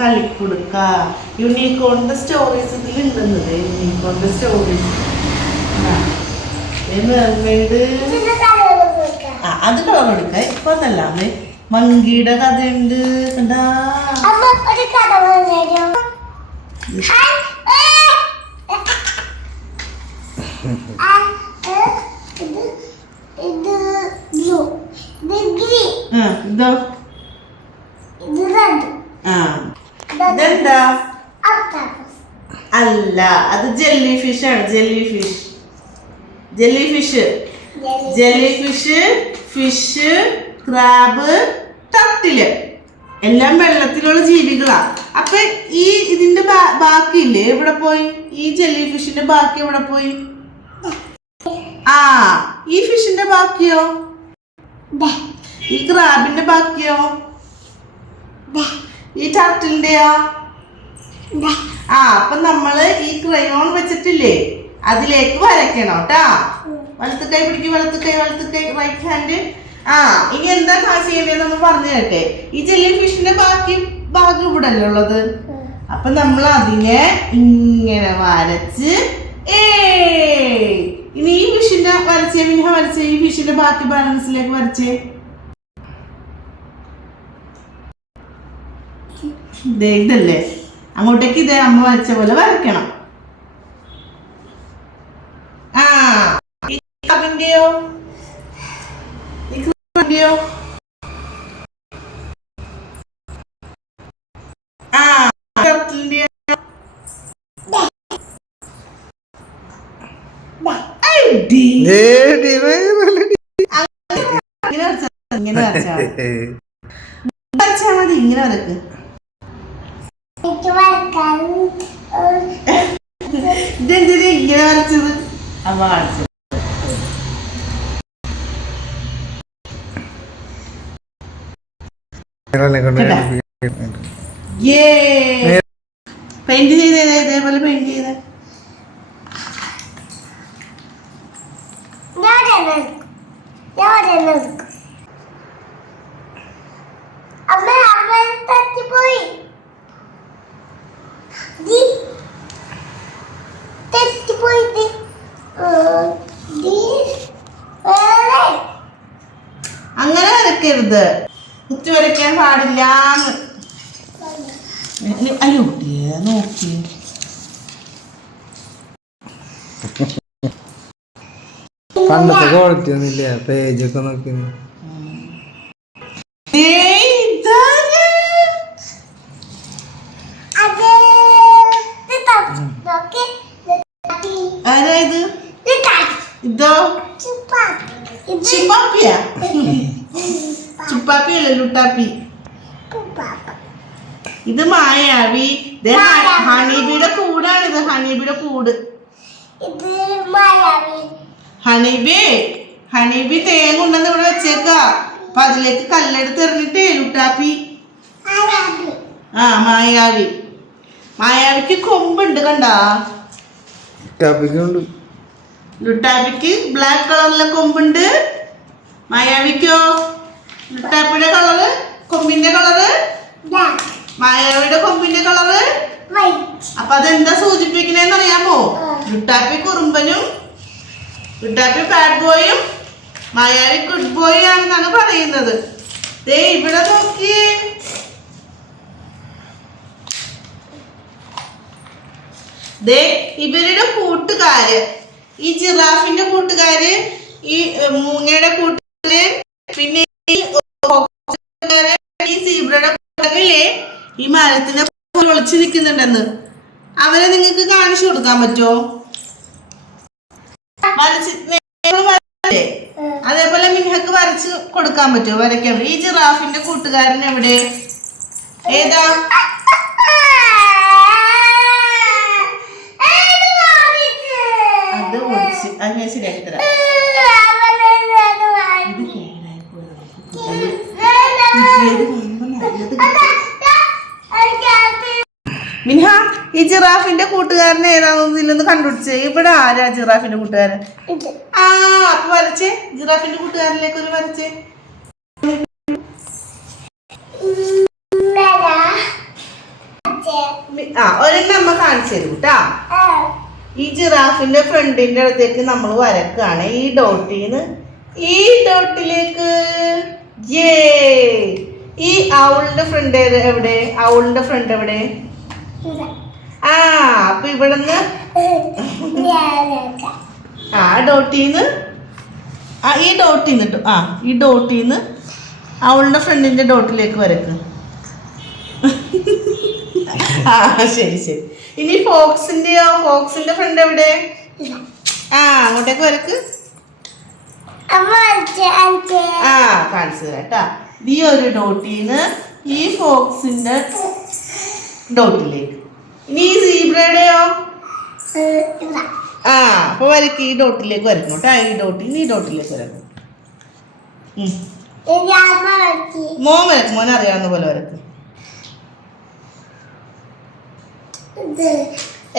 Kalikkudukka യൂണിക്കോണിന്റെ stories ഇതിലുണ്ടെന്നത്. യൂണിക്കോണിന്റെ stories അത് colour കൊടുക്ക. ഇപ്പൊ അതല്ലാന്ന് മങ്കിയുടെ കഥയുണ്ട്. എന്താ ഇതോ ഇതെന്താ? അല്ല, അത് ജെല്ലി ഫിഷ് ആണ്. ജെല്ലി ഫിഷ്, ഫിഷ്, ക്രാബ്, ടർട്ടില് എല്ലാം വെള്ളത്തിലുള്ള ജീവികളാ. അപ്പൊ ഇതിന്റെ ബാക്കിയില്ലേ എവിടെ പോയി? ഈ ജെല്ലി ഫിഷിന്റെ ബാക്കി എവിടെ പോയി? ഈ ഫിഷിന്റെ ബാക്കിയോ? ഈ ക്രാബിന്റെ ബാക്കിയോ? ഈ ടർട്ടിലിന്റെയോ? അപ്പൊ നമ്മള് ഈ ക്രയോൺ വെച്ചിട്ടില്ലേ അതിലേക്ക് വരയ്ക്കണം കേട്ടാ. വലത്ത് കൈ പിടിക്കും, വലത്ത് കൈ റൈറ്റ് ഹാൻഡ്. ഇനി എന്താ ചെയ്യേണ്ടത് നമ്മൾ പറഞ്ഞു തരട്ടെ. ഈ ജെല്ലി ഫിഷിന്റെ ഭാഗം ഇവിടെ അല്ലേ ഉള്ളത്. അപ്പൊ നമ്മൾ അതിനെ ഇങ്ങനെ വരച്ച് ഇനി ഈ ഫിഷിന്റെ വരച്ചേ, ഈ ഫിഷിന്റെ ബാക്കി ബാലൻസിലേക്ക് വരച്ചേ. ഇതല്ലേ അങ്ങോട്ടേക്ക് ഇതേ അമ്മ വരച്ച പോലെ വരയ്ക്കണം. ഇങ്ങനെ വരക്ക്. ഇതെന്തിനാ ഇങ്ങനെ വരച്ചത്? അമ്മ കാണിച്ചത്. പെയിന്റ് ചെയ്തേ, ഇതേപോലെ പെയിന്റ് ചെയ്തേ. അങ്ങനെ വരക്കരുത്, കുത്തി വരയ്ക്കാൻ പാടില്ല. അയ്യോ നോക്കി പണ്ടത്തെ ക്വാളിറ്റി ഒന്നുമില്ല. പേജൊക്കെ നോക്കി ഇതോ ചിപ്പാപ്പിയാ? ചിപ്പാപ്പിയല്ല, ലുട്ടാപ്പി. ഇത് മായാവി. ഹണീബിയുടെ കൂടാണിത്. ഹണീബിയുടെ കൂട്. ഹണീബി തേങ്ങ ഉണ്ടെന്ന് ഇവിടെ വെച്ചേക്ക. അപ്പൊ അതിലേക്ക് കല്ലെടുത്ത് എറിഞ്ഞിട്ടേ ലുട്ടാപ്പി. മായാവിക്ക് കൊമ്പുണ്ട് കണ്ടാ? ലുട്ടാപ്പിക്ക് ബ്ലാക്ക് കളറിലെ കൊമ്പുണ്ട്. മായാവിക്കോ? ലുട്ടാപ്പിയുടെ കളറ്, കൊമ്പിന്റെ കളറ്, മായാവിയുടെ കൊമ്പിന്റെ കളറ്. അപ്പൊ അതെന്താ സൂചിപ്പിക്കണേന്ന് അറിയാമോ? ലുട്ടാപ്പി കുറുമ്പനും, ലുട്ടാപ്പി ബാഡ് ബോയും, മായാവി ഗുഡ് ബോയ് ആണെന്നാണ് പറയുന്നത്. ദേ ഇവിടെ നോക്കിയേ. ദേ ഇവരുടെ കൂട്ടുകാര്, ഈ ജിറാഫിന്റെ കൂട്ടുകാര്, ഈ മൂങ്ങയുടെ കൂട്ടുകാര്, പിന്നെ ഈ സീബ്രയുടെ കൂട്ടുകാരില്ലേ ഈ മരത്തിന്റെ ഒളിച്ചു നിൽക്കുന്നുണ്ടെന്ന്. അവരെ നിങ്ങൾക്ക് കാണിച്ചു കൊടുക്കാൻ പറ്റുമോ? അതേപോലെ മിൻഹക്ക് വരച്ച് കൊടുക്കാൻ പറ്റുമോ? വരയ്ക്കാൻ. ഈ ജിറാഫിന്റെ കൂട്ടുകാരൻ എവിടെ? ഏതാ? അത് ഓടിച്ച് അത് ഞാൻ ശരിയാക്കി തരാം. മിൻഹ, ഈ ജിറാഫിന്റെ കൂട്ടുകാരൻ ഏതാണെന്ന് ഇതിലൊന്ന് കണ്ടുപിടിച്ചേ. ഇവിടെ ആരാ ജിറാഫിന്റെ കൂട്ടുകാരൻ? ആ അപ്പൊ വരച്ചേ, ജിറാഫിന്റെ കൂട്ടുകാരനിലേക്ക് ഒരു വരച്ചേ. ഒരെണ്ണം അമ്മ കാണിച്ചു തരും കേട്ടാ. ഈ ജിറാഫിന്റെ ഫ്രണ്ടിന്റെ അടുത്തേക്ക് നമ്മൾ വരക്കാണ്. ഈ ഡോട്ടിന്ന് ഈ ഡോട്ടിലേക്ക്. ഈ ഔളിന്റെ ഫ്രണ്ട് എവിടെ? ഔളിന്റെ ഫ്രണ്ട് എവിടെ? ആ അപ്പൊ ഇവിടുന്ന് ഡോട്ടിന്ന് ഈ ഡോട്ടിന്ന് ഇട്ടു. ഈ ഡോട്ടിന്ന് അവളുടെ ഫ്രണ്ടിന്റെ ഡോട്ടിലേക്ക് വരക്ക്. ശരി ശരി. ഇനി ഫോക്സിന്റെയോ? ഫോക്സിന്റെ ഫ്രണ്ട് എവിടെ? അങ്ങോട്ടേക്ക് വരക്ക്. കാണിച്ചു തരാം കേട്ടാ. ഈ ഒരു ഡോട്ടിന്ന് ഈ ഫോക്സിന്റെ ഡോട്ടിലേക്ക്. ഇനി ഈ സീബ്രയുടെയോ? അപ്പൊ വരക്ക്. ഈ ഡോട്ടിലേക്ക് വരക്കും കേട്ടാ. ഈ ഡോട്ടിന്ന് ഈ ഡോട്ടിലേക്ക് വരക്കും. മോൻ വരക്കും. മോൻ അറിയാവുന്ന പോലെ വരക്കും.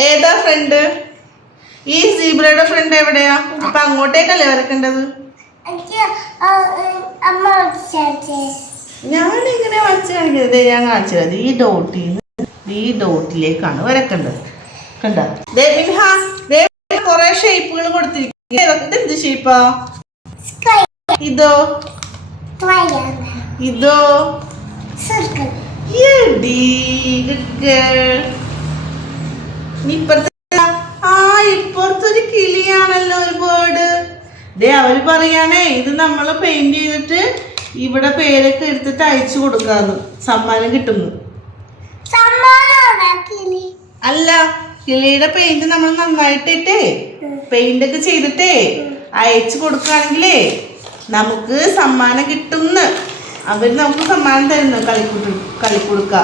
ഏതാ ഫ്രണ്ട്? ഈ സീബ്രയുടെ ഫ്രണ്ട് എവിടെയാ? അപ്പൊ അങ്ങോട്ടേക്കല്ലേ വരക്കേണ്ടത്? ഞാനിങ്ങനെ വരച്ച് കാണിക്കുന്നത്. ഞാൻ കാണിച്ചു തരാം. ഈ ഡോട്ടിന്ന് ഈ ഡോട്ടിലേക്കാണ് വരക്കേണ്ടത്. കണ്ട കൊറേ ഷേപ്പുകൾ കൊടുത്തിരിക്കും. എന്ത് ഷേപ്പാ? ഇതോ ഇതോ? ഇപ്പുറത്തൊരു കിളിയാണല്ലോ, ഒരു ബേർഡ്. അവര് പറയാണേ ഇത് നമ്മള് പെയിന്റ് ചെയ്തിട്ട് ഇവിടെ പേരൊക്കെ എടുത്തിട്ട് അയച്ചു കൊടുക്കാന്ന്, സമ്മാനം കിട്ടുന്നു. അല്ല, കിളിയുടെ പെയിന്റ് നമ്മൾ നന്നായിട്ടേ പെയിന്റ് ഒക്കെ ചെയ്തിട്ടേ അയച്ചു കൊടുക്കുകയാണെങ്കിലേ നമുക്ക് സമ്മാനം കിട്ടുന്നു. അവര് നമുക്ക് സമ്മാനം തരുന്നു. കളിക്കുടുക്ക.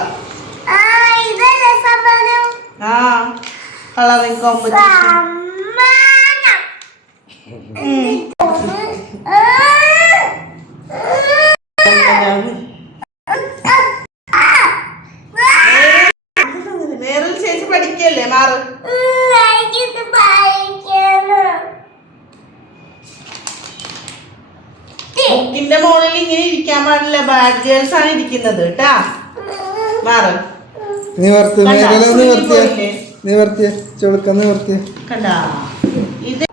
Colouring competition. വേറൊരു ചേച്ചി പഠിക്കല്ലേ, മാറ്. ബുക്കിന്റെ മുകളിൽ ഇങ്ങനെ ഇരിക്കാൻ പാടില്ല. ബാഡ് ഗേൾസ് ആണ് ഇരിക്കുന്നത് കേട്ടാ. മാറ്. കണ്ടാ? ഇത്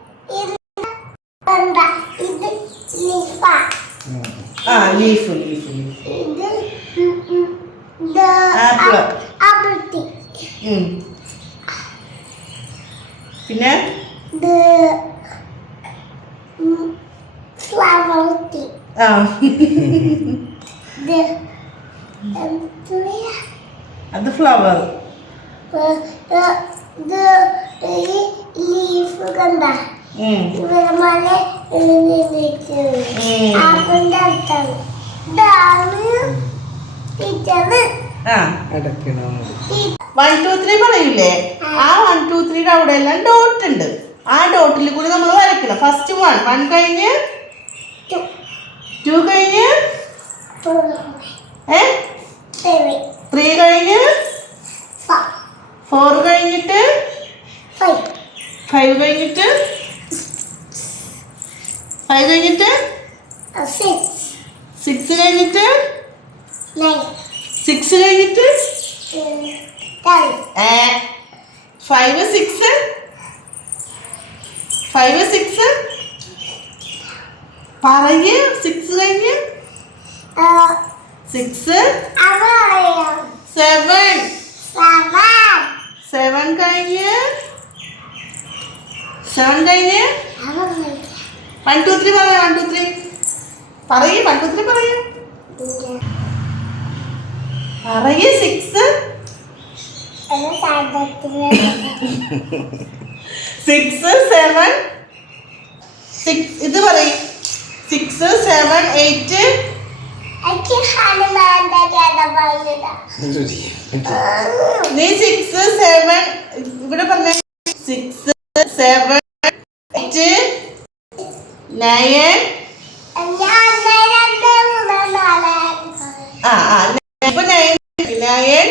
ലീഫ് ലീഫ് പിന്നെ അത് ഫ്ലവർ. വൺ ടു ത്രീ പറയൂലേ? ആ 1 2 3 അവിടെ എല്ലാം ഡോട്ട് ഉണ്ട്. ആ ഡോട്ടിൽ കൂടി നമ്മൾ വരക്കണം. ഫസ്റ്റ് 1 കഴിഞ്ഞ് 2 കഴിഞ്ഞ് 3 കഴിഞ്ഞ് 4 കഴിഞ്ഞിട്ട് 5 കഴിഞ്ഞിട്ട് 6 കഴിഞ്ഞിട്ട് 6 കഴിഞ്ഞിട്ട് 5 6 പറയ്. 6 കഴിഞ്ഞ് 6 7 കഴിഞ്ഞ് 1 2 3 പറയാ. 1 2 3 പറയ്. 1 2 3 പറയ്. 6 7 6 ഇത് പറയും. 6 7 8 നീ 6 7 ഇവിടെ പറഞ്ഞ 6 7 8 9 9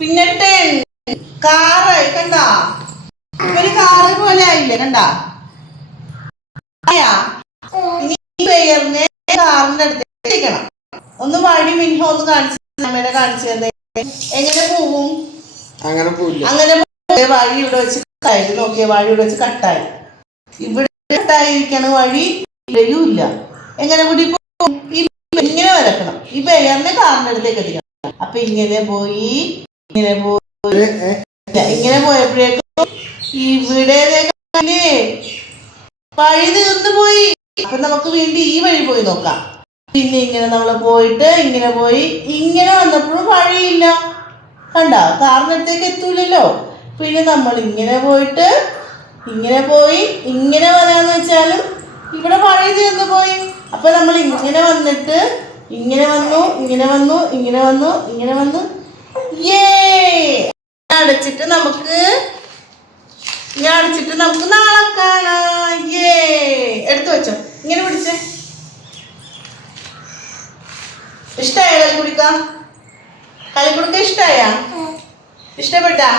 പിന്നെ 10 കാറായി കണ്ടാ, ഒരു കാറ് പോലെ ആയില്ലേ കണ്ടാ. ഇനി ഈ പെയറിനെ കാറിന്റെ അടുത്തേക്ക് എത്തിക്കണം. ഒന്ന് വഴി മിൻഹ ഒന്ന് കാണിച്ചു, അമ്മേനെ കാണിച്ചു തന്നെ. എങ്ങനെ പോവും? അങ്ങനെ പോവില്ല. അങ്ങനെ വഴി ഇവിടെ വെച്ച് കട്ടായി. നോക്കിയ വഴി ഇവിടെ വെച്ച് കട്ടായി. ഇവിടെ കട്ടായിരിക്കണ വഴി ഇവിടെയും ഇല്ല. എങ്ങനെ കൂടി പോകും? ഇങ്ങനെ വരക്കണം. ഈ പെയറിനെ കാറിന്റെ അടുത്തേക്ക് എത്തിക്കണം. അപ്പൊ ഇങ്ങനെ പോയി ഇങ്ങനെ പോയി ഇങ്ങനെ പോയപ്പോഴേക്കും ഇവിടെ വഴി തീർന്നു പോയി. അപ്പൊ നമുക്ക് വീണ്ടും ഈ വഴി പോയി നോക്കാം. പിന്നെ ഇങ്ങനെ നമ്മൾ പോയിട്ട് ഇങ്ങനെ പോയി ഇങ്ങനെ വന്നപ്പോഴും വഴിയില്ല. കണ്ട, കാറിന്റെ അടുത്തേക്ക് എത്തൂലല്ലോ. പിന്നെ നമ്മൾ ഇങ്ങനെ പോയിട്ട് ഇങ്ങനെ പോയി ഇങ്ങനെ വരാന്ന് വെച്ചാലും ഇവിടെ വഴി തീർന്നു പോയി. അപ്പൊ നമ്മൾ ഇങ്ങനെ വന്നിട്ട് ഇങ്ങനെ വന്നു ഇങ്ങനെ വന്നു ഇങ്ങനെ വന്നു ഇങ്ങനെ വന്നു. അടച്ചിട്ട് നമുക്ക് നാളെ കാണാം. എടുത്തു വെച്ചോ, ഇങ്ങനെ പിടിച്ചേ. ഇഷ്ടായ കളിക്കുടുക്ക? കളിക്കുടുക്ക ഇഷ്ടായ? ഇഷ്ടപ്പെട്ടാ?